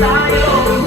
tayo,